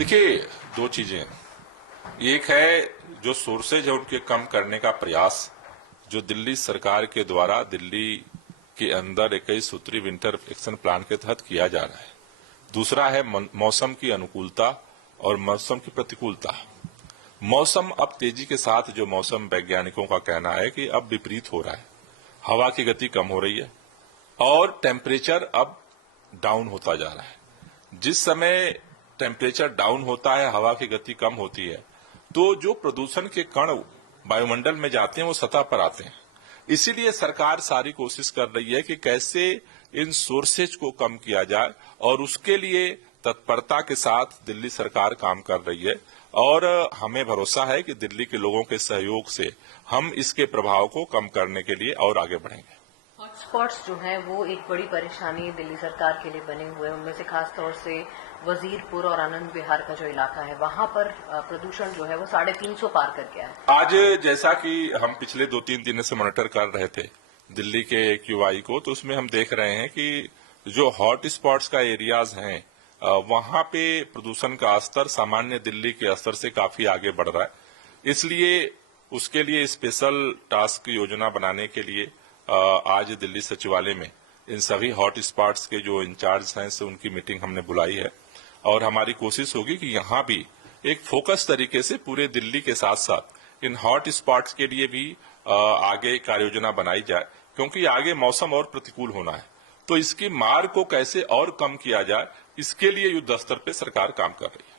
देखिए, दो चीजें। एक है जो सोर्सेज है उनके कम करने का प्रयास जो दिल्ली सरकार के द्वारा दिल्ली के अंदर 21 सूत्री विंटर एक्शन प्लान के तहत किया जा रहा है। दूसरा है मौसम की अनुकूलता और मौसम की प्रतिकूलता। मौसम अब तेजी के साथ जो मौसम वैज्ञानिकों का कहना है कि अब विपरीत हो रहा है, हवा की गति कम हो रही है और टेम्परेचर अब डाउन होता जा रहा है। जिस समय टेम्परेचर डाउन होता है, हवा की गति कम होती है, तो जो प्रदूषण के कण वायुमंडल में जाते हैं वो सतह पर आते हैं। इसीलिए सरकार सारी कोशिश कर रही है कि कैसे इन सोर्सेज को कम किया जाए और उसके लिए तत्परता के साथ दिल्ली सरकार काम कर रही है और हमें भरोसा है कि दिल्ली के लोगों के सहयोग से हम इसके प्रभाव को कम करने के लिए और आगे बढ़ेंगे। हॉटस्पॉट्स जो हैं वो एक बड़ी परेशानी दिल्ली सरकार के लिए बने हुए हैं। उनमें से खासतौर से वजीरपुर और आनंद विहार का जो इलाका है वहां पर प्रदूषण जो है वो 350 पार कर गया है। आज जैसा कि हम पिछले 2-3 दिनों से मॉनिटर कर रहे थे दिल्ली के QI को, तो उसमें हम देख रहे हैं कि जो हॉट स्पॉट्स का एरियाज हैं वहां पे प्रदूषण का स्तर सामान्य दिल्ली के स्तर से काफी आगे बढ़ रहा है। इसलिए उसके लिए स्पेशल टास्क योजना बनाने के लिए आज दिल्ली सचिवालय में इन सभी हॉट स्पॉट्स के जो इंचार्ज हैं से उनकी मीटिंग हमने बुलाई है और हमारी कोशिश होगी कि यहां भी एक फोकस तरीके से पूरे दिल्ली के साथ साथ इन हॉट स्पॉट्स के लिए भी आगे कार्य योजना बनाई जाए, क्योंकि आगे मौसम और प्रतिकूल होना है। तो इसकी मार को कैसे और कम किया जाए, इसके लिए युद्ध स्तर पर सरकार काम कर रही है।